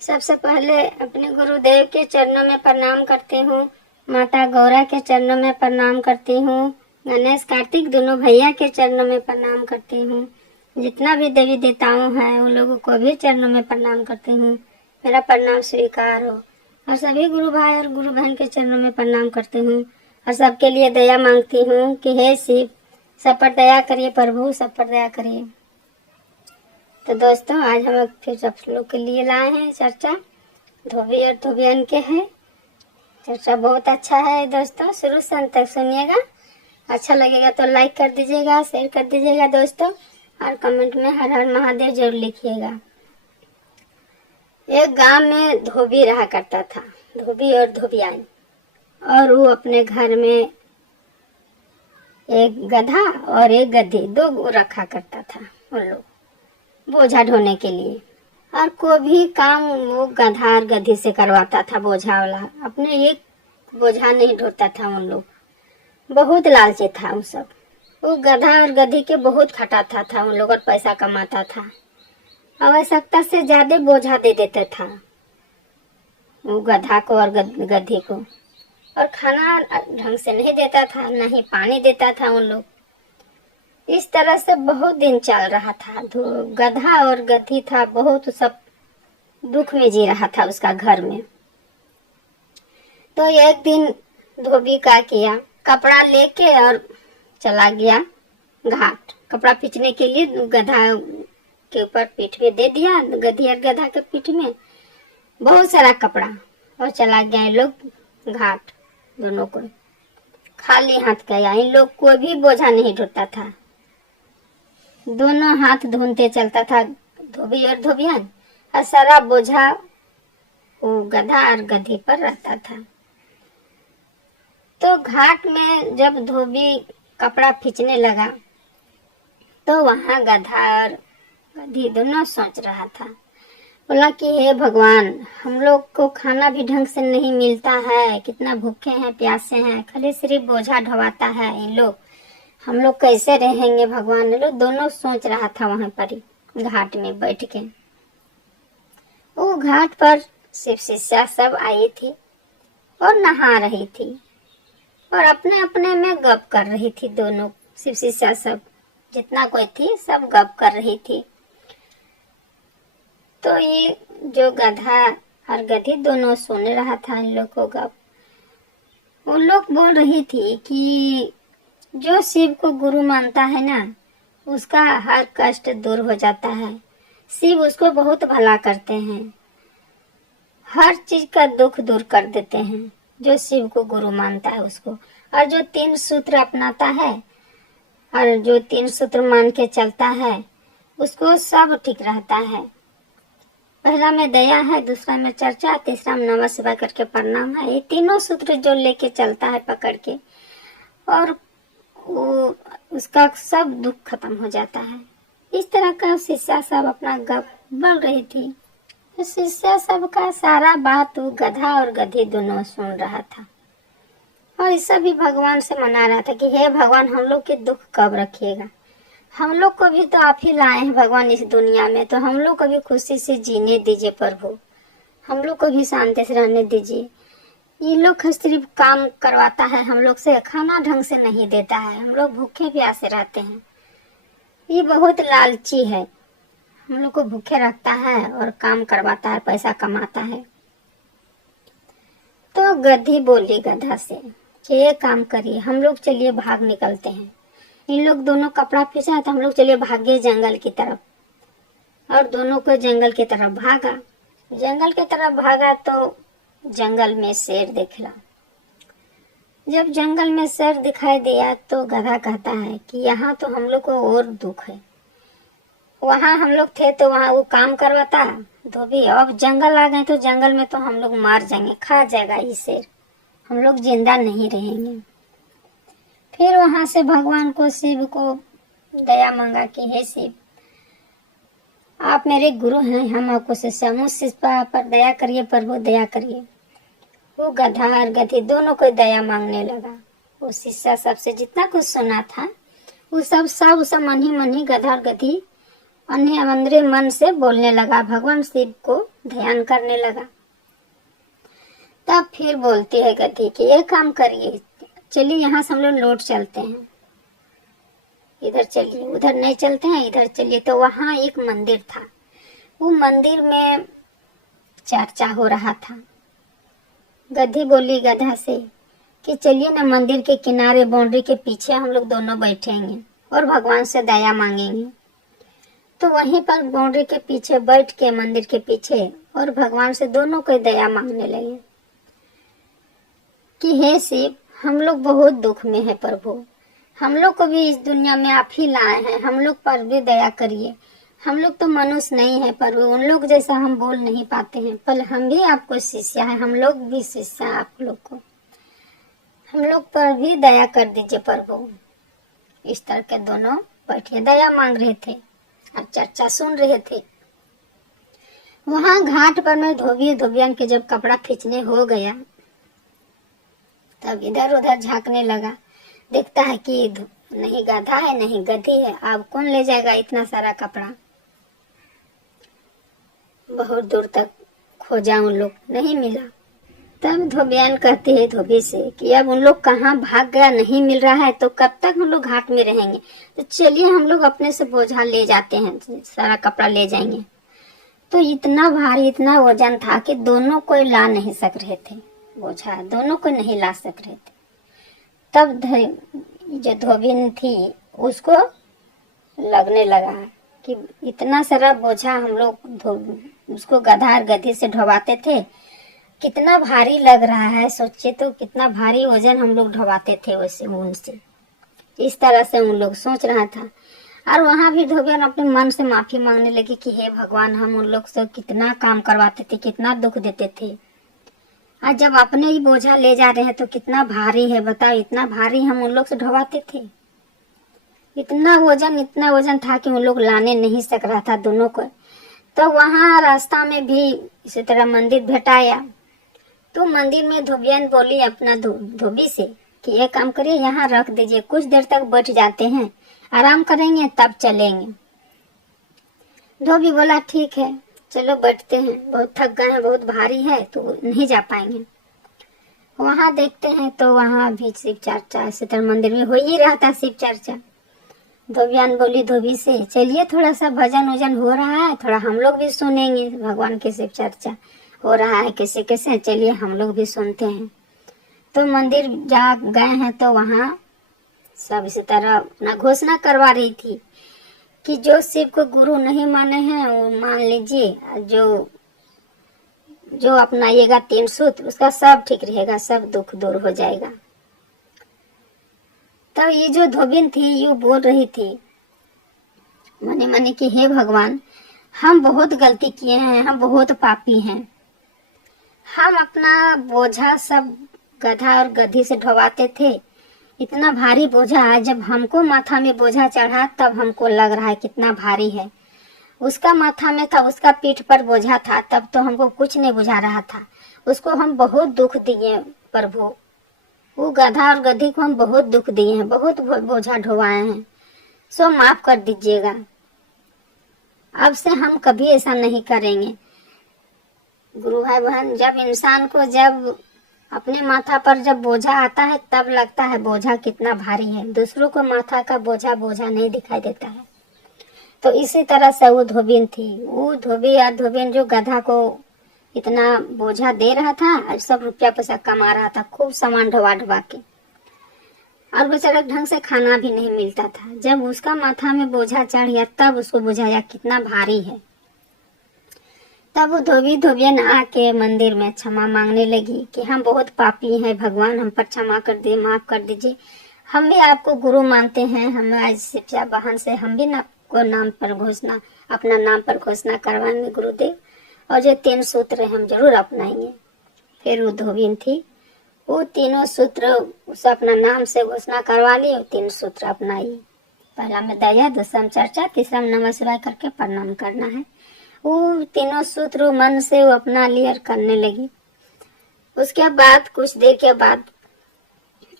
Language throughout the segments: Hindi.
सबसे पहले अपने गुरुदेव के चरणों में प्रणाम करती हूँ। माता गौरा के चरणों में प्रणाम करती हूँ। गणेश कार्तिक दोनों भैया के चरणों में प्रणाम करती हूँ। जितना भी देवी देवताओं हैं उन लोगों को भी चरणों में प्रणाम करती हूँ। मेरा प्रणाम स्वीकार हो। और सभी गुरु भाई और गुरु बहन के चरणों में प्रणाम करती हूँ और सबके लिए दया मांगती हूँ कि हे शिव, सब पर दया करिए प्रभु, सब पर दया करिए। तो दोस्तों, आज हम फिर सब लोग के लिए लाए हैं चर्चा धोबी और धोबियन के है। चर्चा बहुत अच्छा है दोस्तों, शुरू से अंत तक सुनिएगा। अच्छा लगेगा तो लाइक कर दीजिएगा, शेयर कर दीजिएगा दोस्तों, और कमेंट में हर हर महादेव जरूर लिखिएगा। एक गांव में धोबी रहा करता था, धोबी और धोबियान। और वो अपने घर में एक गधा और एक गधी दो रखा करता था उन लोग, बोझा ढोने के लिए। और कोई भी काम वो गधा और गधी से करवाता था बोझा वाला, अपने एक बोझा नहीं ढोता था उन लोग। बहुत लालची था उन सब। वो गधा और गधी के बहुत खटाता था उन लोग और पैसा कमाता था। आवश्यकता से ज्यादा बोझा दे देता था वो गधा को और गधी को। और खाना ढंग से नहीं देता था, न ही पानी देता था उन लोग। इस तरह से बहुत दिन चल रहा था। गधा और गधी था, बहुत सब दुख में जी रहा था उसका घर में। तो एक दिन धोबी का किया, कपड़ा लेके और चला गया घाट। कपड़ा पीछने के लिए गधा के ऊपर पीठ में दे दिया, गधी और गधा के पीठ में बहुत सारा कपड़ा, और चला गया लोग घाट। दोनों को खाली हाथ गया। इन लोग कोई भी बोझा नहीं ढोता था, दोनों हाथ धुनते चलता था धोबी और धोबियान, और सारा बोझा वो गधा और गधी पर रहता था। तो घाट में जब धोबी कपड़ा खींचने लगा तो वहां गधा और गधी दोनों सोच रहा था। बोला कि हे भगवान, हम लोग को खाना भी ढंग से नहीं मिलता है, कितना भूखे हैं, प्यासे हैं, खाली सिर्फ बोझा ढवाता है इन लोग, हम लोग कैसे रहेंगे भगवान। लोग दोनों सोच रहा था वहां पर ही घाट में बैठ के। वो घाट पर शिव शिष्या सब आई थी और नहा रही थी और अपने अपने में गप कर रही थी। दोनों शिव शिष्या सब जितना कोई थी सब गप कर रही थी। तो ये जो गधा और गधी दोनों सुन रहा था इन लोग को गप। उन लोग बोल रही थी कि जो शिव को गुरु मानता है ना, उसका हर कष्ट दूर हो जाता है। शिव उसको बहुत भला करते हैं, हर चीज का दुख दूर कर देते हैं जो शिव को गुरु मानता है उसको। और जो 3 सूत्र अपनाता है और जो 3 सूत्र मान के चलता है उसको सब ठीक रहता है। पहला में दया है, दूसरा में चर्चा, तीसरा में नमः शिवाय करके प्रणाम है। ये तीनों सूत्र जो लेके चलता है पकड़ के, और वो उसका सब दुख खत्म हो जाता है। इस तरह का शिष्या सब अपना गप बोल रही थी। तो शिष्या सब का सारा बात वो गधा और गधी दोनों सुन रहा था और इस भी भगवान से मना रहा था कि हे भगवान, हम लोग के दुख कब रखिएगा। हम लोग को भी तो आप ही लाए हैं भगवान इस दुनिया में, तो हम लोग को भी खुशी से जीने दीजिए प्रभु, हम लोग को भी शांति से रहने दीजिए। ये लोग सिर्फ काम करवाता है हम लोग से, खाना ढंग से नहीं देता है, हम लोग भूखे प्यासे रहते हैं। ये बहुत लालची है, हम लोग को भूखे रखता है और काम करवाता है, पैसा कमाता है। तो गधी बोली गधा से कि ये काम करिए, हम लोग चलिए भाग निकलते हैं। इन लोग दोनों कपड़ा पीछा तो हम लोग चलिए भागे जंगल की तरफ। और दोनों को जंगल की तरफ भागा। जंगल की तरफ भागा तो जंगल में शेर दिखला। जब जंगल में शेर दिखाई दिया तो गधा कहता है कि यहाँ तो हम लोग को और दुख है, वहाँ हम लोग थे तो वहाँ वो काम करवाता धोबी, अब जंगल आ गए तो जंगल में तो हम लोग मार जाएंगे, खा जाएगा ये शेर, हम लोग जिंदा नहीं रहेंगे। फिर वहां से भगवान को, शिव को दया मांगा कि हे शिव, आप मेरे गुरु हैं, हम आपको शिष्य, मुझ पर दया करिए प्रभु, दया करिए। वो गधा और गधी दोनों को दया मांगने लगा। वो शिष्य सबसे जितना कुछ सुना था वो सब मन ही गधा और गधी अन्य अंदर मन से बोलने लगा, भगवान शिव को ध्यान करने लगा। तब फिर बोलती है गधी कि ये काम करिए, चलिए यहाँ से हम लोग लौट चलते हैं, इधर चलिए, उधर नहीं चलते हैं, इधर चलिए। तो वहां एक मंदिर था, वो मंदिर में चर्चा हो रहा था। गधी बोली गधा से कि चलिए ना मंदिर के किनारे बाउंड्री के पीछे हम लोग दोनों बैठेंगे और भगवान से दया मांगेंगे। तो वहीं पर बाउंड्री के पीछे बैठ के मंदिर के पीछे और भगवान से दोनों को दया मांगने लगे कि हे शिव, हम लोग बहुत दुख में है प्रभु, हम लोग को भी इस दुनिया में आप ही लाए हैं, हम लोग पर भी दया करिए। हम लोग तो मनुष्य नहीं है प्रभु, उन लोग जैसा हम बोल नहीं पाते हैं, पर हम भी आपको शिष्य है, हम लोग भी शिष्य हैं आप लोग को, हम लोग पर भी दया कर दीजिए प्रभु। इस तरह के दोनों बैठे दया मांग रहे थे और चर्चा सुन रहे थे। वहां घाट पर में धोबियन के जब कपड़ा खींचने हो गया, तब इधर उधर झांकने लगा। देखता है कि नहीं गधा है नहीं गधी है, अब कौन ले जाएगा इतना सारा कपड़ा। बहुत दूर तक खोजा, उन लोग नहीं मिला। तब धोबियन कहते हैं धोबी से कि अब उन लोग कहाँ भाग गया, नहीं मिल रहा है, तो कब तक हम लोग घाट में रहेंगे, तो चलिए हम लोग अपने से बोझा ले जाते हैं, सारा कपड़ा ले जाएंगे। तो इतना भारी, इतना वजन था कि दोनों को ला नहीं सक रहे थे, बोझा दोनों को नहीं ला सक रहे थे। तब जो धोबिन थी उसको लगने लगा कि इतना सारा बोझा हम लोग उसको गधा और गधी से ढोवाते थे, कितना भारी लग रहा है, सोचिए तो कितना भारी वजन हम लोग ढोवाते थे वैसे उनसे। इस तरह से उन लोग सोच रहा था। और वहां भी धोबियन अपने मन से माफी मांगने लगी कि हे भगवान, हम उन लोग से कितना काम करवाते थे, कितना दुख देते थे, और जब अपने ही बोझा ले जा रहे हैं तो कितना भारी है, बताओ इतना भारी हम उन लोग से ढोवाते थे। इतना वजन था कि उन लोग लाने नहीं सक रहा था दोनों को। तो वहां रास्ता में भी इसी तरह मंदिर भेटाया। तो मंदिर में धोबियन बोली अपना धोबी से कि ये काम करिए, यहाँ रख दीजिए, कुछ देर तक बैठ जाते हैं, आराम करेंगे तब चलेंगे। धोबी बोला ठीक है, चलो बैठते हैं, बहुत थक गए हैं, बहुत भारी है तो नहीं जा पाएंगे। वहां देखते हैं तो वहां भी शिव चर्चा, इसी तरह मंदिर में हो ही रहा था शिव चर्चा। धोबियन बोली धोबी से चलिए थोड़ा सा भजन वजन हो रहा है, थोड़ा हम लोग भी सुनेंगे, भगवान की शिव चर्चा हो रहा है कैसे कैसे, चलिए हम लोग भी सुनते हैं। तो मंदिर जा गए हैं तो वहां सब इसी तरह अपना घोषणा करवा रही थी कि जो शिव को गुरु नहीं माने हैं वो मान लीजिए, जो अपनाइएगा 3 सूत्र उसका सब ठीक रहेगा, सब दुख दूर हो जाएगा। तब ये जो धोबिन थी ये बोल रही थी मने मने कि हे भगवान, हम बहुत गलती किए हैं, हम बहुत पापी हैं, हम अपना बोझा सब गधा और गधी से ढोवाते थे, इतना भारी बोझा है, जब हमको माथा में बोझा चढ़ा तब हमको लग रहा है कितना भारी है, उसका माथा में था, उसका पीठ पर बोझा था, तब तो हमको कुछ नहीं बुझा रहा था, उसको हम बहुत दुख दिए प्रभु, वो गधा और गधी को हम बहुत दुख दिए हैं, बहुत बोझा ढोवाए हैं, सो माफ कर दीजिएगा, अब से हम कभी ऐसा नहीं करेंगे। गुरु भाई बहन, जब इंसान को जब अपने माथा पर जब बोझा आता है तब लगता है बोझा कितना भारी है, दूसरों को माथा का बोझा नहीं दिखाई देता है। तो इसी तरह से वो धोबिन थी, वो धोबिन जो गधा को इतना बोझा दे रहा था और सब रुपया पैसा कमा रहा था, खूब सामान ढवा के, और बेचारा ढंग से खाना भी नहीं मिलता था। जब उसका माथा में बोझा चढ़ गया तब उसको बुझाया कितना भारी है। तब वो धोबियन आके मंदिर में क्षमा मांगने लगी कि हम बहुत पापी हैं भगवान, हम पर क्षमा कर दिए, माफ कर दीजिए, हम भी आपको गुरु मानते हैं, हम आज शिक्षा वाहन से हम भी आपको अपना नाम पर घोषणा करवाएंगे गुरुदेव, और जो 3 सूत्र हम जरूर अपनाएंगे। फिर वो धोबिन थी, वो तीनों सूत्र उसे अपना नाम से घोषणा करवा ली और 3 सूत्र अपनाई। पहला में दया, दूसरा में चर्चा, तीसरा में नमः शिवाय करके प्रणाम करना है। वो तीनों सूत्र मन से वो अपना ली और करने लगी। उसके बाद कुछ देर के बाद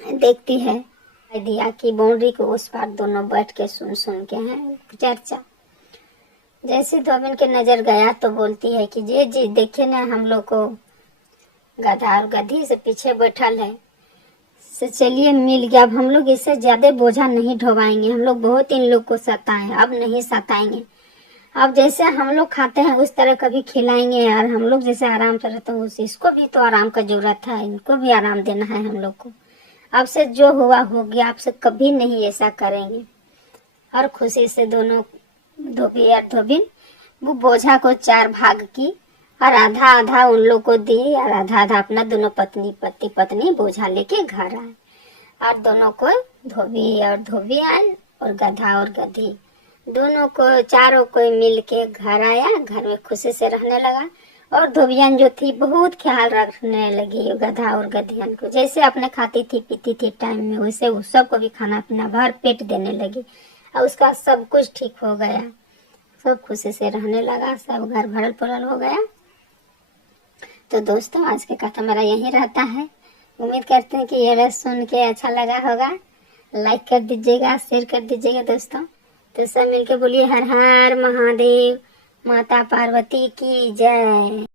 देखती है दिया कि बाउंड्री को उस पार दोनों बैठ के सुन के हैं चर्चा। जैसे धोबिन के नजर गया तो बोलती है कि जी देखिए ना, हम लोग को गधा और गधी से पीछे बैठल है, से चलिए मिल गया, अब हम लोग इससे ज्यादा बोझा नहीं ढोवाएंगे, हम लोग बहुत इन लोग को सताएं, अब नहीं सताएंगे। अब जैसे हम लोग खाते हैं उस तरह कभी खिलाएंगे, और हम लोग जैसे आराम से रहते हैं उस इसको भी तो आराम का जरूरत है, इनको भी आराम देना है हम लोग को। अब से जो हुआ हो गया, आपसे कभी नहीं ऐसा करेंगे। और खुशी से दोनों धोबी और धोबिन वो बोझा को 4 भाग की, और आधा आधा उन लोग को दी, और आधा आधा अपना दोनों पति पत्नी बोझा लेके घर आए। और दोनों को धोबी और धोबी आए, और गधा और गधी दोनों को, चारों को मिल के घर आया। घर में खुशी से रहने लगा। और धोबियान जो थी बहुत ख्याल रखने लगी गधा और गधियान को, जैसे अपने खाती थी पीती थी टाइम में, वैसे उस सबको भी खाना पीना भर पेट देने लगी। और उसका सब कुछ ठीक हो गया, सब खुशी से रहने लगा, सब घर भरल पुरल हो गया। तो दोस्तों, आज के कथा मेरा यही रहता है। उम्मीद करते हैं कि ये सुन के अच्छा लगा होगा। लाइक कर दीजिएगा, शेयर कर दीजिएगा दोस्तों। तो सब मिलके बोलिए हर हर महादेव, माता पार्वती की जय।